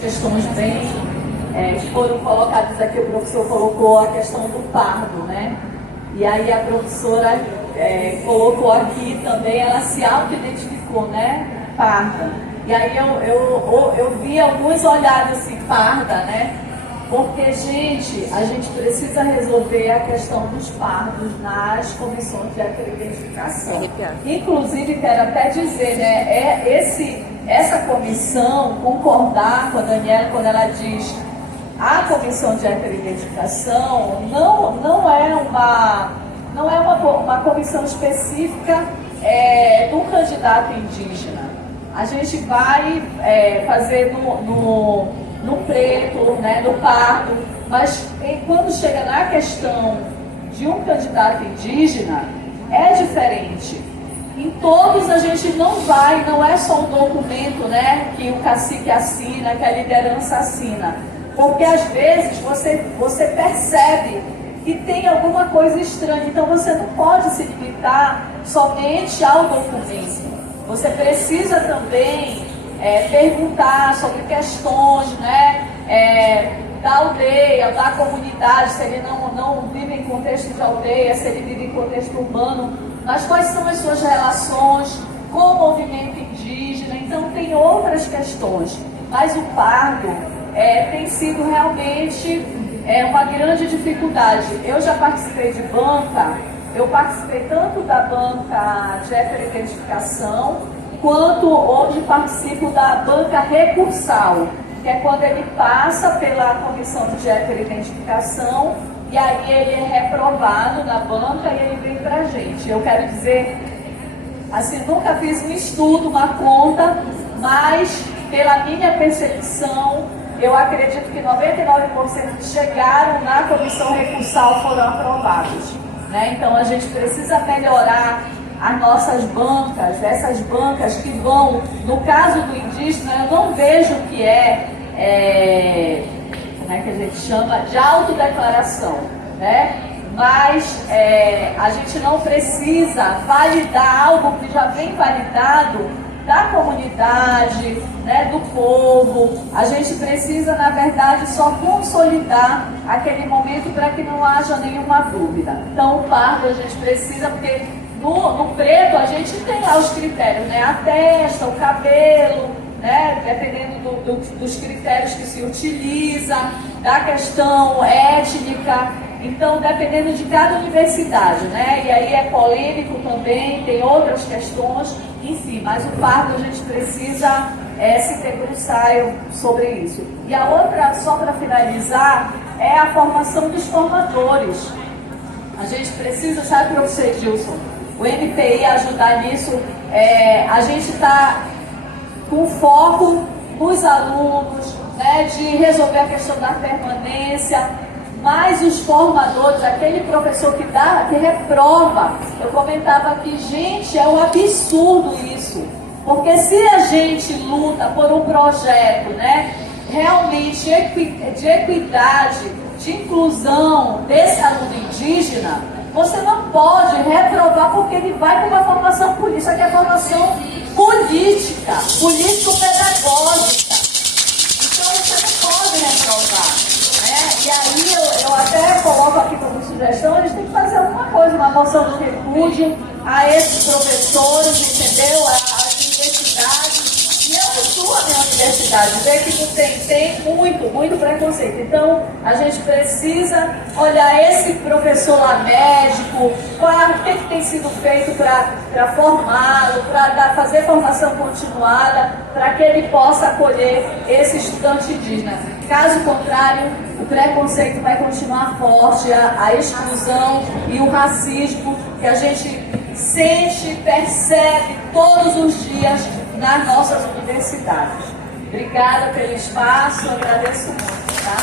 questões bem que foram colocadas aqui. O professor colocou a questão do pardo, né? E aí a professora colocou aqui também, ela se auto-identificou, né? Parda. E aí eu vi alguns olhares assim, parda, né? Porque, gente, a gente precisa resolver a questão dos pardos nas comissões de identificação. Inclusive, quero até dizer, né, essa comissão, concordar com a Daniela quando ela diz a comissão de identificação não é uma comissão específica do candidato indígena. A gente vai fazer no preto, né, no pardo, mas quando chega na questão de um candidato indígena, é diferente. Em todos a gente não é só um documento, né, que o cacique assina, que a liderança assina, porque às vezes você percebe que tem alguma coisa estranha, então você não pode se limitar somente ao documento. Você precisa também perguntar sobre questões, né, da aldeia, da comunidade, se ele não vive em contexto de aldeia, se ele vive em contexto urbano, mas quais são as suas relações com o movimento indígena. Então tem outras questões, mas o pardo tem sido realmente uma grande dificuldade. Eu já participei de banca, eu participei tanto da banca de identificação, quanto hoje participo da banca recursal, que é quando ele passa pela comissão de identificação e aí ele é reprovado na banca e ele vem pra gente. Eu quero dizer, assim, nunca fiz um estudo, uma conta, mas pela minha percepção, eu acredito que 99% que chegaram na comissão recursal foram aprovados, né? Então a gente precisa melhorar as nossas bancas, essas bancas que vão, no caso do indígena, eu não vejo que como é que a gente chama, de autodeclaração, né? Mas a gente não precisa validar algo que já vem validado da comunidade, né, do povo. A gente precisa, na verdade, só consolidar aquele momento para que não haja nenhuma dúvida. Então, o pardo a gente precisa, porque no preto a gente tem lá os critérios, né? A testa, o cabelo, né? Dependendo dos critérios que se utiliza, da questão étnica. Então, dependendo de cada universidade, né? E aí é polêmico também, tem outras questões, enfim, mas o pardo a gente precisa se debruçar sobre isso. E a outra, só para finalizar, é a formação dos formadores. A gente precisa, sabe, professor Edilson, o MPI ajudar nisso, a gente está com foco nos alunos, né, de resolver a questão da permanência, mas os formadores, aquele professor que reprova, eu comentava aqui, gente, é um absurdo isso, porque se a gente luta por um projeto, né, realmente de equidade, de inclusão desse aluno indígena, você não pode reprovar porque ele vai com uma formação política, que é formação política, político-pedagógica. Então você não pode reprovar, né? E aí eu até coloco aqui como sugestão, a gente tem que fazer alguma coisa, uma moção de repúdio a esses professores, entendeu? As universidades. E eu estudo a minha universidade, vê que não tem muito preconceito. Então, a gente precisa olhar esse professor lá médico, o que tem sido feito para formá-lo, para fazer formação continuada, para que ele possa acolher esse estudante indígena. Caso contrário, o preconceito vai continuar forte, a exclusão e o racismo que a gente sente, percebe todos os dias nas nossas universidades. Obrigada pelo espaço, agradeço muito, tá?